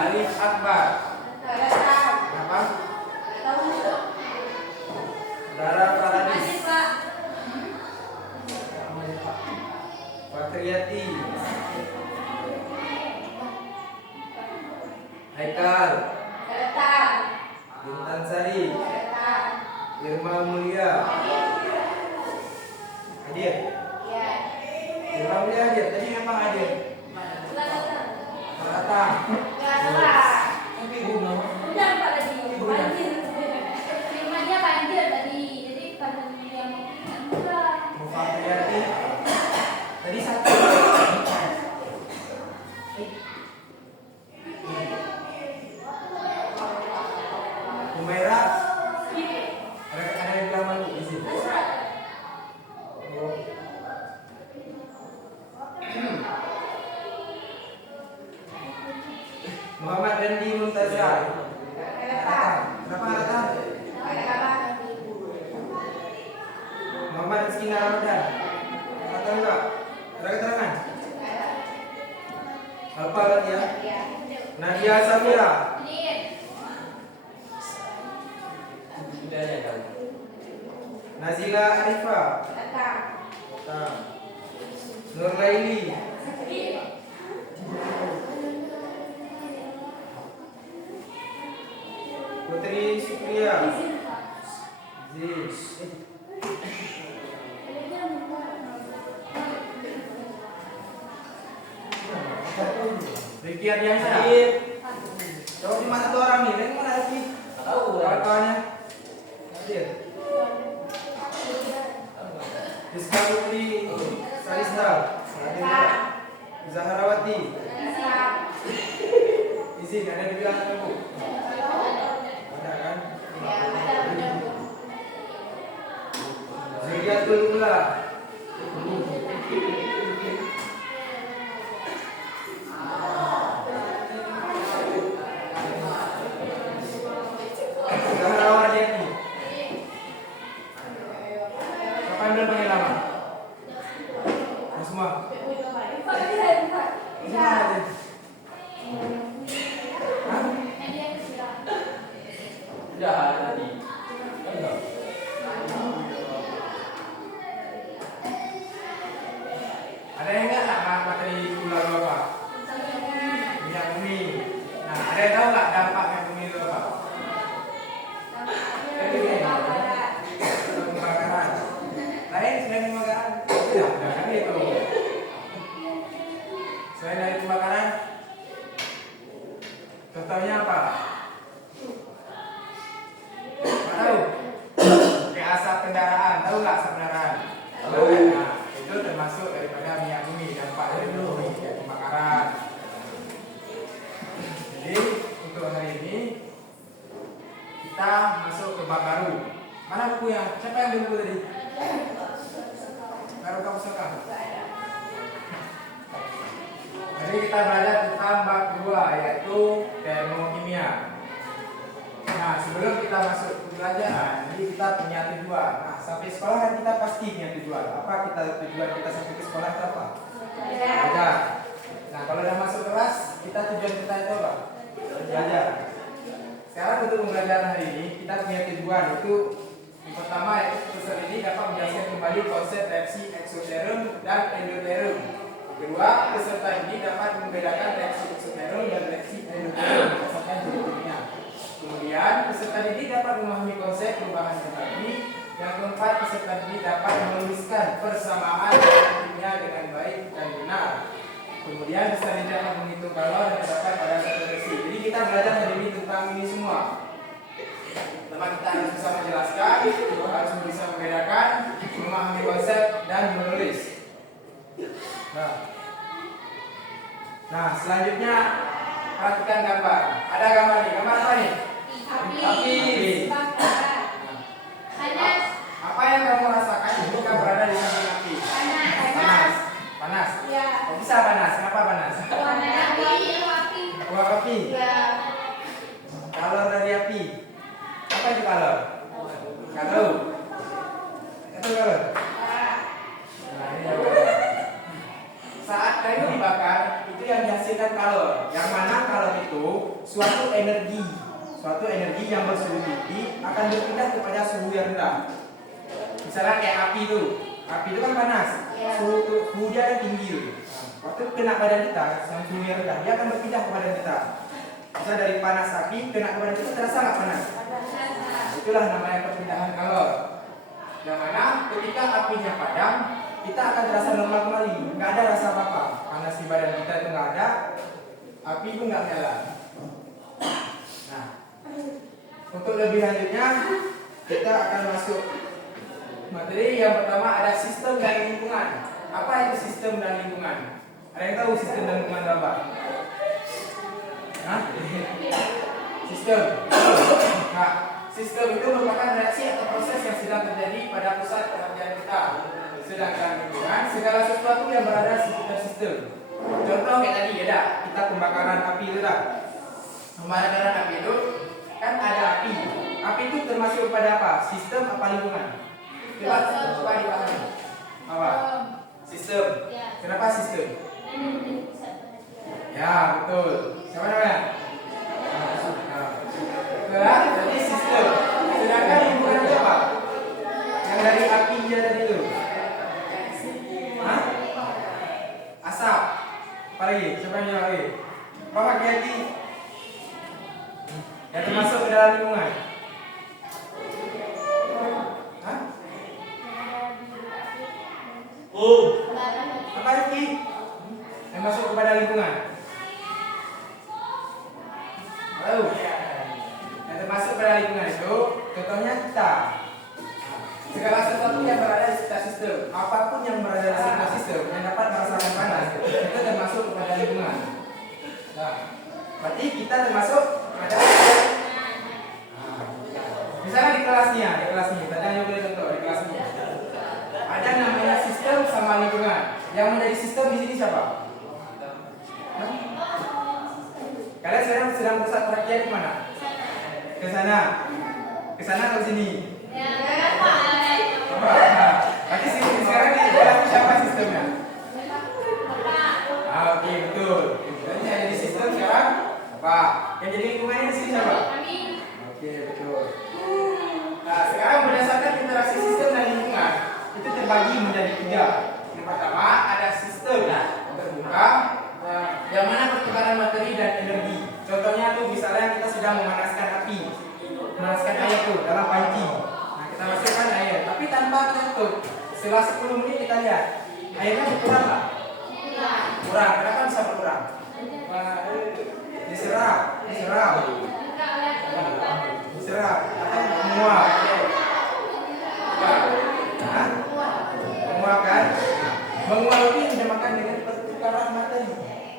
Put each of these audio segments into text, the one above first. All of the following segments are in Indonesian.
Alif Akbar. Kenapa? Dara Paradis. Fakriyati. Haikal. Bintang Sari. Irma Mulia. Hadir. Irma Mulia hadir. Tadi memang hadir. Datang. Mufakriyati. Tadi satu. Humaira. Ada yang bilang malu di sini. Muhammad Randi Muntazar. Kenapa datang? Muhammad Rizkina Ramadan. Datang enggak? Ada keterangan? Apa ya? Nadia Samira. Nazila Arifah. Datang. Nur Laili. Putri Supriya. Riki Ardiansyah. Coba di mana tuh orang nih? Yang mana sih? Tahu. Kawannya. Hadir. Rizka Putri Salista. Hadir. Zahrawati. Izin ada di belakang Bu. Ada kan? Zuriatul Ula. Zahrawati. Siapa yang paling lama? Semua. Ada yang enggak materi ular apa? Minyak bumi. Nah, ada yang tahu enggak dampak minyak bumi itu apa? Pembakaran. Lain selain pembakaran? Tidak, kan itu. Selain dari pembakaran, contohnya apa? Nggak tahu? Kayak asap kendaraan, tahu nggak asap kendaraan? Tahu. Nah, itu termasuk daripada minyak bumi, dampak dari minyak bumi, kayak pembakaran. Jadi untuk hari ini kita masuk ke bab baru. Mana bukunya? Siapa yang beli buku tadi? Baru kamu suka? Jadi kita belajar tentang bab 2 yaitu termokimia. Nah, sebelum kita masuk ke pelajaran, jadi kita punya tujuan. Nah, sampai sekolah kan kita pasti punya tujuan. Apa tujuan kita sampai ke sekolah itu apa? Belajar. Nah, kalau udah masuk kelas, tujuan kita itu apa? Belajar. Sekarang untuk pembelajaran hari ini, kita punya tujuan itu yang pertama yaitu peserta ini dapat menjelaskan kembali konsep reaksi eksoterum dan endoterum. Kedua, peserta ini dapat membedakan reaksi eksoterum dan reaksi endoterum berdasarkan ciri-cirinya. Kemudian, peserta didik dapat memahami konsep perubahan energi. Yang keempat, peserta didik dapat menuliskan persamaan kimia dengan baik dan benar. Kemudian, peserta didik dapat menghitung kalor yang terdapat pada satu reaksi. Jadi kita belajar hari ini tentang ini semua. Pertama, kita harus bisa menjelaskan, harus bisa membedakan, memahami konsep dan menulis. Nah, selanjutnya perhatikan gambar. Ada gambar nih. Gambar apa nih? Api. Apa yang kamu rasakan ketika berada di samping api? Panas. Kok bisa panas? Kenapa panas? Uap api. Kalor dari api. Apa itu kalor? Nggak tahu. Kalor. Nah, ini saat kayu dibakar, itu yang dihasilkan kalor. Yang mana kalor itu itu suatu energi yang bersuhu tinggi akan berpindah kepada suhu yang rendah. Misalnya kayak api itu kan panas, suhu dia kan tinggi tuh. Waktu kena badan kita, suhu yang rendah, dia akan berpindah ke badan kita. Misal dari panas api kena ke badan kita, terasa nggak panas? Itulah namanya perpindahan kalor. Yang mana ketika apinya padam, kita akan terasa normal kembali, nggak ada rasa apa-apa. Panas di badan kita itu nggak ada, api pun nggak nyala. Nah, untuk lebih lanjutnya kita akan masuk materi. Yang pertama ada sistem dan lingkungan. Apa itu sistem dan lingkungan? Ada yang tahu sistem dan lingkungan apa? Hah? Sistem. Nah, sistem itu merupakan reaksi atau proses yang sedang terjadi pada pusat perhatian kita. Sedangkan lingkungan segala sesuatu yang berada di sekitar sistem. Contoh kayak tadi ada kita pembakaran api itu lah. Pembakaran api itu kan ada api. Api itu termasuk pada apa? Sistem apa lingkungan? Coba dipahami. Apa? Sistem. Kenapa sistem? Ya, betul. Siapa namanya? Jadi sistem. Sedangkan lingkungan itu apa? Yang dari api dia tadi itu. Hah? Asap. Apa lagi? Siapa yang jawab lagi? Apa lagi? Yang termasuk ke dalam lingkungan. Hah? Apa lagi? Yang masuk kepada lingkungan. Tahu? Yang termasuk pada lingkungan itu, contohnya kita. Segala sesuatu yang berada di sekitar sistem, apapun yang berada di sekitar sistem yang dapat merasakan panas, itu termasuk kepada lingkungan. Nah, berarti kita termasuk pada. Misalnya di kelas ini, tadi yang boleh contoh di kelas ini. Ada namanya sistem sama lingkungan. Yang menjadi sistem di sini siapa? Kalian sekarang sedang pusat perhatian di mana? Ke sana. Ke sana atau sini? Berarti sini sekarang di dalam siapa sistemnya? Oke, betul. Jadi yang jadi sistem sekarang apa? Yang jadi lingkungannya di sini siapa? Oke, betul. Nah, sekarang berdasarkan interaksi sistem dan lingkungan itu terbagi menjadi 3. Yang pertama ada sistem terbuka, yang mana pertukaran materi dan energi. Contohnya tuh misalnya kita sedang memanaskan api, memanaskan air tuh dalam panci. Nah, kita masukkan air, tapi tanpa kita tutup. Setelah 10 menit kita lihat airnya berkurang nggak? Kurang. Kenapa bisa berkurang? Diserap atau menguap. Menguap kan? Menguap ini dinamakan dengan pertukaran materi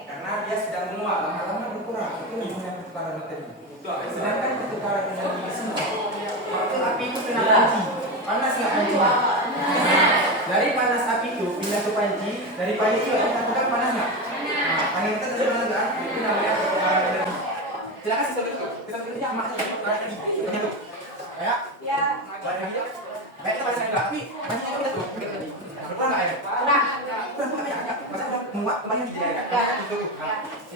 karena dia sedang menguap, lama-lama berkurang. Itu namanya pertukaran materi. Sedangkan pertukaran energi di sini, waktu api itu kena panci, panas nggak pancinya? Dari panas api itu pindah ke panci, dari panci itu kita tukar panas nggak? Nah, tangan kita terus panas nggak? Itu namanya pertukaran energi. Silakan kita tulisnya maknanya pertukaran energi. Contohnya tuh, kayak pertukaran energi. Kayak kita panas nggak? Tapi pancinya kita tuh, berkurang nggak air? Kurang ya, masa udah menguap kembali di daerah. Itu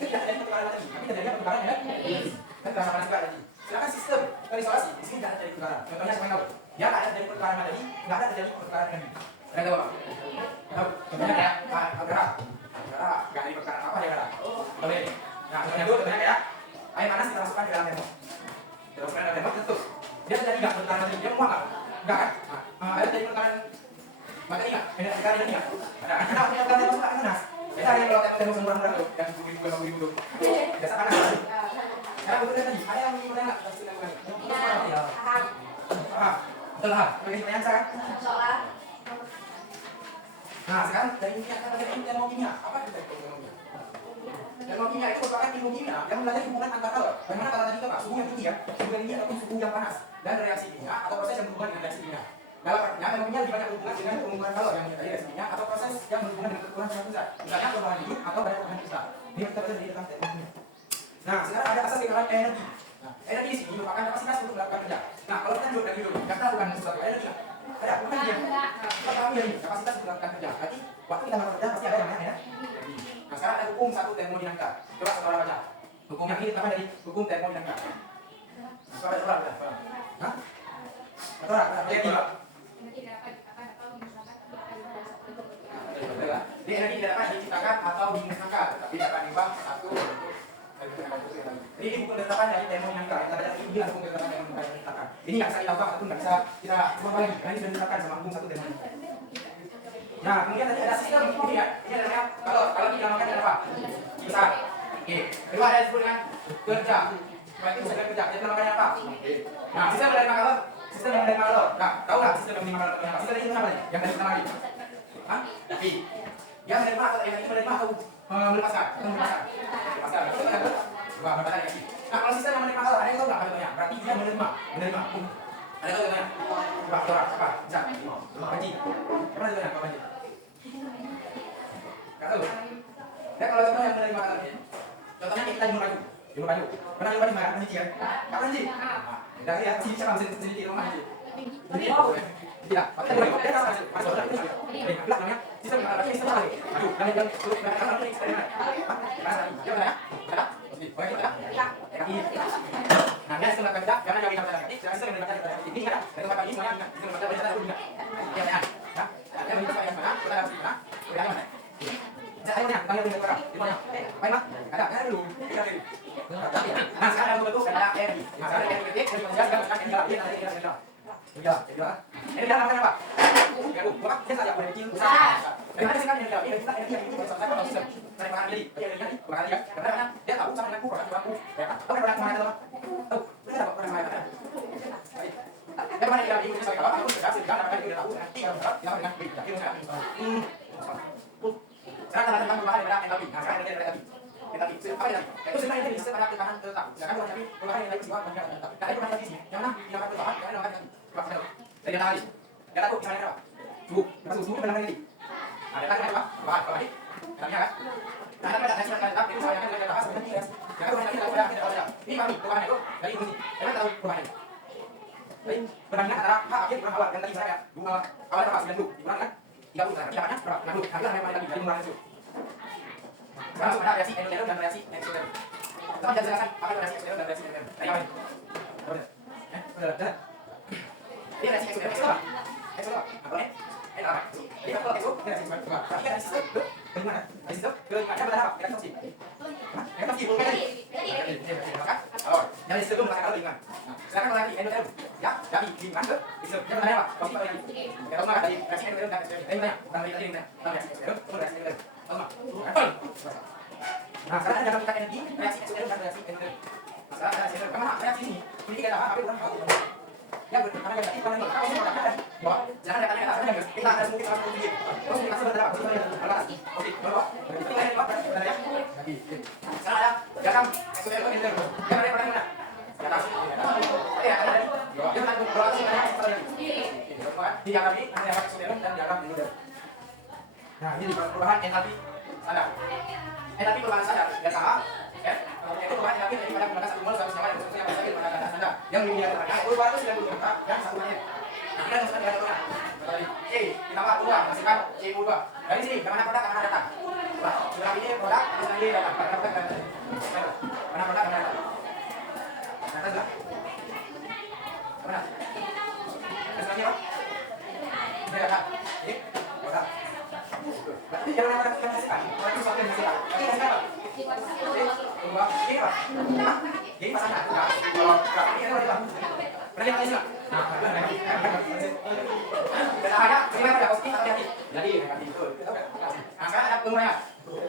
tidak ada pertukaran energi, tapi terjadi pertukaran energi. Kan terasa panas juga tadi. Silakan sistem terisolasi. Di sini tidak ada terjadi pertukaran. Contohnya seperti tahu. Dia nggak ada terjadi pertukaran materi, nggak ada terjadi pertukaran energi. Kalian tahu apa? Tahu? Contohnya kayak gerak nggak ada pertukaran apa dia gerak. Tahu ini? Nah, contohnya kayak air panas kita masukkan ke dalam termos. Kita masukkan ke dalam termos terus. Dia terjadi nggak pertukaran materi? Dia menguap nggak? Nggak kan? Ada terjadi pertukaran materi nggak? Pertukaran energi nggak? Ada. Karena pertukaran termos nggak panas. Kita ada yang kalau termos murah-murah tuh, yang 10.000 tuh. Biasa panas. Sekarang betul tadi, ada yang mau nanya nggak? Betul lah. Bagi pertanyaan saya. Nah, sekarang dari kimia kita belajar termokimia. Apa itu termokimia? Termokimia itu merupakan ilmu kimia yang belajar hubungan antar kalor. Bagaimana kalau tadi itu pak, suhu yang tinggi ya, suhu yang tinggi ataupun suhu yang panas dan reaksi kimia atau proses yang berhubungan dengan reaksi kimia. Dalam artinya termokimia lebih banyak berhubungan dengan pengumpulan kalor yang tadi reaksi kimia atau proses yang berhubungan dengan perputaran suatu zat, misalnya perubahan hidup atau pada perubahan kristal. Ini kita belajar di dalam termokimia. Nah, sekarang ada asas kekalahan energi. Nah, energi di sini merupakan kapasitas untuk melakukan kerja. Nah, kalau kita duduk dan hidup, kita lakukan sesuatu energi nggak? Ada, bukan dia. Kita tahu ini kapasitas untuk melakukan kerja. Berarti waktu kita melakukan kerja pasti ada namanya energi. Nah, sekarang ada hukum satu termodinamika. Coba saudara baca. Hukum yang ini apa dari hukum termodinamika? Coba. Hah? Atau dia tiba. Dia energi tidak dapat diciptakan atau dimusnahkan, tetapi dapat diubah satu bentuk. Ini bukan ketetapan dari termodinamika. Yang tadi ini adalah hukum ketetapan termodinamika yang ditetapkan. Ini nggak bisa kita ubah ataupun nggak bisa kita ubah lagi. Karena ini sudah ditetapkan sama hukum satu termodinamika. Nah, kemudian tadi ada sistem ini ya. Ini adalah kalau dinamakan apa? Bisa. Oke. Kedua ada disebut dengan kerja. Berarti bisa kerja. Jadi namanya apa? Nah, sistem menerima kalor. Sistem yang menerima kalor. Nah, tahu nggak sistem yang menerima kalor itu apa? Sistem itu apa? Yang tadi kita lagi. Hah? Tapi yang menerima atau yang menerima atau melepaskan? Melepaskan. Dua pertanyaan lagi. Nah, kalau sistem yang menerima kalor ada yang tahu nggak apa contohnya? Berarti dia menerima. Ada tahu contohnya? Coba apa? Bisa. Panji. Apa contohnya? Panji. Nggak tahu. Ya kalau contoh yang menerima kalor ini. Contohnya kita jemur baju. Pernah jemur baju mana? Panji kan? Kapan sih? Dari ya, sih siapa sendiri di rumah aja. Tidak. Dia kan masuk namanya sistem yang ada sistem apa? Aduh, namanya sistem mana? Dia mana ya? Ada? Boleh kita? Nah, dia sistem apa kita? Jangan jauh dari sistem yang ada ini ada. Dari tempat ini semuanya sistem yang ada bisa dulu. Ya, ya. Ya. Ada yang mana? Kita harus di mana? Kita mana? Saya tanya, tanya dulu sekarang. Di mana? Baik, Mas. Ada dulu. Nah, sekarang untuk bentuk ada energi. Nah, sekarang energi ketik dari manusia dengan energi dalam. Ini dalam apa? Bukan dia saja boleh kecil besar. Karena sih kan energi dalam ini kita energi yang itu bisa sampai kalau sistem. Saya makan jadi, energi bukan dia. Karena dia tahu sama dengan produk aku. Ya kan? Tahu produk mana itu? Tahu. Dia tahu produk mana. Baik. Yang mana yang ini saya kalau aku sudah dapat dia tahu nanti kalau dapat dia dengan baik. Jadi saya. Sekarang kita tentang perubahan yang tadi. Nah, sekarang ada tadi. Tetapi apa ya? Itu sebenarnya ini bisa pada perubahan tetap. Jangan lupa tadi perubahan yang lain juga banyak tetap. Karena itu kan sisi. Yang mana yang akan perubahan karena akan perubahan. Dari tadi. Dia tahu misalnya apa? Suhu benar ini. Ada kan apa? Perubahan ini. Tanya kan? Nah, ada nasi akan tetap itu saya akan kita bahas sebenarnya. Jangan lupa nanti kita ada. Ini kami perubahan itu dari ini. Kita tahu perubahan ini. Baik, perbandingan antara hak akhir dengan awal yang tadi saya awal berapa 90. Di mana kan? 30 sekarang. Tidaknya berapa? 60. Nanti yang mana lagi dari mulai itu. Sekarang ada reaksi endoterm dan reaksi eksoterm. Kita akan jelaskan apa itu reaksi eksoterm dan reaksi endoterm. Tadi apa ini? Ini reaksi eksoterm itu apa? Eksoterm apa? Ini apa? Ini apa? Ekso reaksi eksoterm. Tapi kan reaksi itu bagaimana? Reaksi itu bagaimana? Pada apa? Reaksi toksik. Reaksi toksik bukan tadi. Maka, yang reaksi itu bukan kalau lingkungan. Sekarang kalau lagi endoterm, ya, dari lingkungan ke eksoterm. Yang mana apa? Toksik apa lagi? Kita tahu nggak dari reaksi endoterm dan eksoterm? Ini tanya, bukan tadi ini. Reaksi eksoterm, itu reaksi endoterm. Nah, sekarang ada dalam energi, reaksi eksoterm dan reaksi endoterm. Nah, sekarang ada eksoterm. Kemana reaksi ini? Ini kita apa? Apa itu? Ya, karena kita kalau ini kalau kita ada bahwa jangan datanya kita ada mungkin akan tinggi. Terus kita sebentar apa? Oke, bahwa itu lain apa? Benar ya? Lagi. Sekarang ada dalam eksoterm dan endoterm. Yang ada pada mana? Dalam. Ya, ada di. Dia akan berlaku dengan eksoterm. Di dalam ini ada eksoterm dan dalam endoterm. Nah, ini perubahan entalpi standar. Entalpi perubahan standar ya sama, ya. Itu perubahan entalpi daripada menggunakan satu mol 100 nyawa dan khususnya pada menggunakan standar yang lebih rendah. Itu 290 juta yang 1 menit. Kita masukkan di dalamnya. C ditambah 2 hasilkan C2. Dari sini yang mana produk yang mana data. Sudah ini produk, terus ini data. Mana produk yang mana data. Data sudah. Mana? Terus lagi apa? Ini data. Ini produk. Berarti jangan ada yang hasilkan. Kalau itu suatu yang hasilkan. Tapi hasilkan apa? Ini apa? Jadi pasangan. Kalau ini apa? Pernah lihat hasilkan? Dan ada ada positif atau negatif. Jadi negatif itu. Nah, sekarang ada penguraian.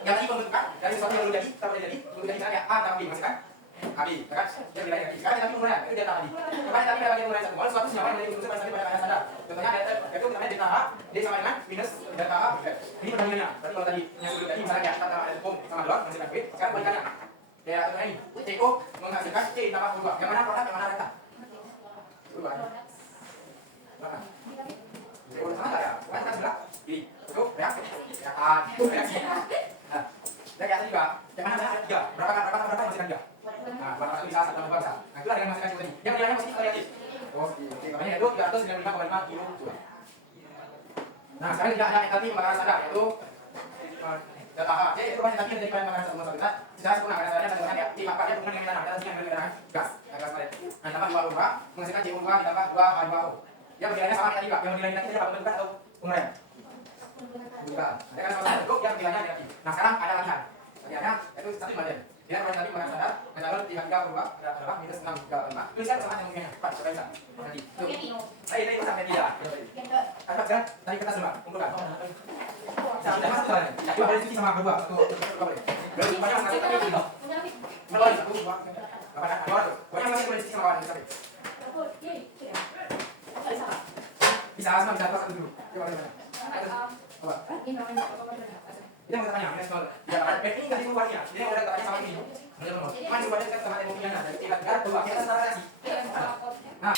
Yang tadi pembentukan dari sesuatu yang belum jadi, sampai jadi, belum jadi misalnya A tambah B masukkan. AB, kan? Dia bilang negatif. Sekarang tadi penguraian, itu data tadi. Kemarin tadi ada bagian penguraian satu. Kalau suatu senyawa yang menjadi unsur pada pada standar. Contohnya itu namanya delta A, D sama dengan minus delta A. Ini perbandingannya. Berarti kalau tadi yang sebelum tadi misalnya kita ada hukum sama dua menghasilkan B, sekarang balikannya. Ya, contohnya ini. CO menghasilkan C tambah 2. Yang mana produk, yang mana data? Mana? CO sama enggak ya? Bukan kita sebelah. Ini. Itu reaksi. Reaksi. Nah, reaksi juga. Yang mana ada 3? Berapa menghasilkan 3? Nah, berapa bisa satu tambah bisa. Nah, itu ada yang menghasilkan tadi. Yang nilainya positif atau negatif? Positif. Oke, makanya itu 395,5 kilo. Nah, sekarang tidak ada entalpi pembakaran standar yaitu Jadi itu banyak tapi dari makan satu kita sudah sempurna karena saya dan ya di pakarnya bukan yang kita sekian dengan gas gas padat. Nah tambah 2 rumah menghasilkan CO2 ditambah 2 H2O. Yang nilainya sama kita juga. Yang nilainya kita dapat bentuk atau penguraian. Bukan. Ada kan salah satu yang nilainya negatif. Nah sekarang ada latihan. Latihannya itu satu bagian. Dia kalau tadi makan sadar, metode 3 adalah minus 6 5. Tuliskan sama yang mungkin. Pak, coba bisa. Nanti. Ini sampai 3. Ada kan? Tadi kita semua kumpulkan. Sudah masuk kan? Ya, coba boleh cuci sama berdua. Satu boleh. Berarti banyak sekali tadi itu. Boleh satu dua. Apa ada? Dua tuh. Banyak masih boleh cuci sama kawan tadi. Bisa asma bisa pas dulu. Coba boleh. Coba. Ini mau tanya, minus 0. Ya, ini enggak dikeluarnya. Jadi udah tanya sama ini. Cuma coba deh sama emominya. Jadi kita coba kita sekarang nah,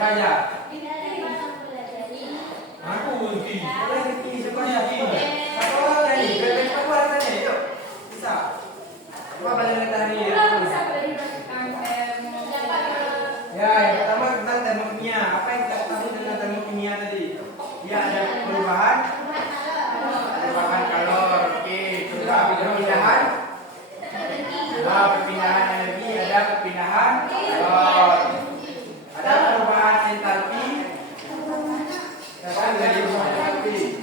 siapa aja? Aku Ulfi. Boleh Rifki, coba ya. Satu orang tadi, berarti kamu orang tadi, yuk. Bisa. Coba balik tadi. Ya, yang pertama tentang termokimia. Apa yang kita ketahui dengan termokimia tadi? Ya, ada perubahan kalor. Oke, juga perpindahan. Nah, perpindahan energi, ada perpindahan kalor. Ada perubahan entalpi. Kan dari entalpi.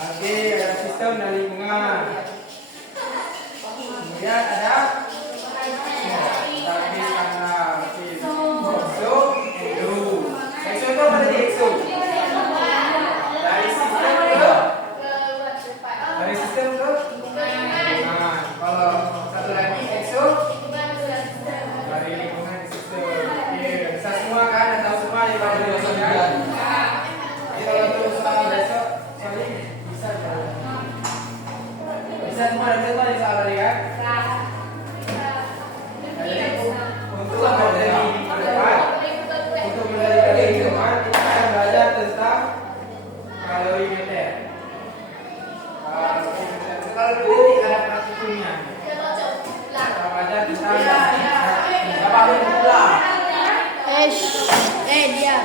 Oke, ada sistem dan lingkungan. Kemudian ada entalpi standar. Exo, endo. Exo itu apa tadi exo? Dari sistem ke lingkungan. Kalau satu lagi exo dari lingkungan ke sistem. Oke, bisa semua kan? Anda tahu semua di bawah dosen kan? Jadi kalau untuk soal besok, sorry, bisa kan? Bisa semua dan semua di soal tadi kan? Jadi untuk materi ke depan, untuk materi ke depan kita akan belajar tentang kalorimeter. Kalau nanti ada praktikumnya. Kita belajar tentang berapa bulan? Dia.